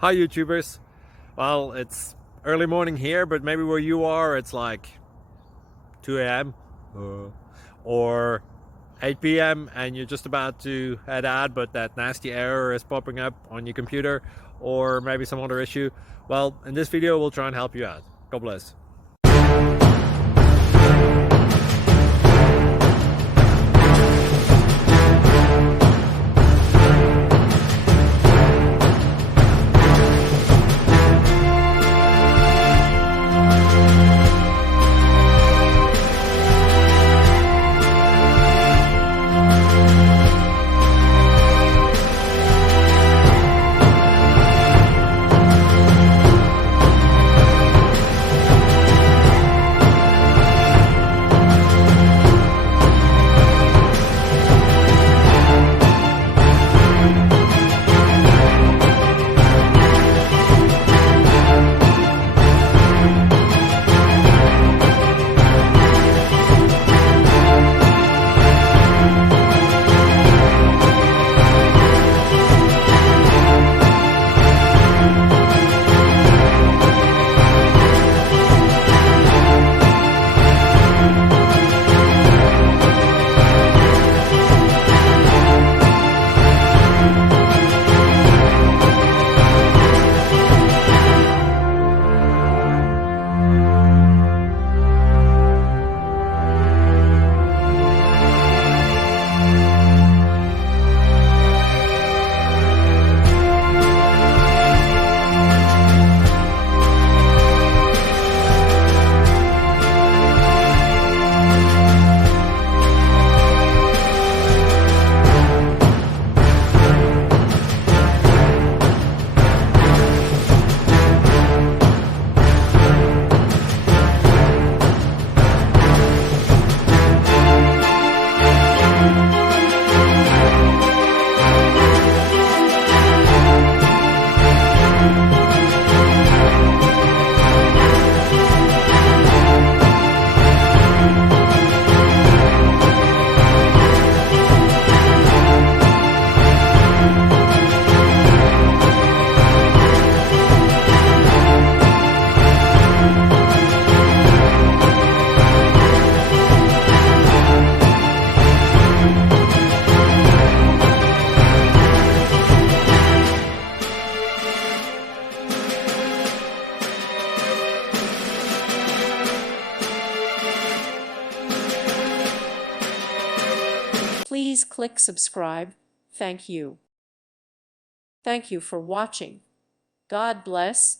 Hi YouTubers. Well, it's early morning here, but maybe where you are it's like 2 a.m. or 8 p.m. and you're just about to head out, but that nasty error is popping up on your computer, or maybe some other issue. Well, in this video we'll try and help you out. God bless. Please click subscribe. Thank you. Thank you for watching. God bless.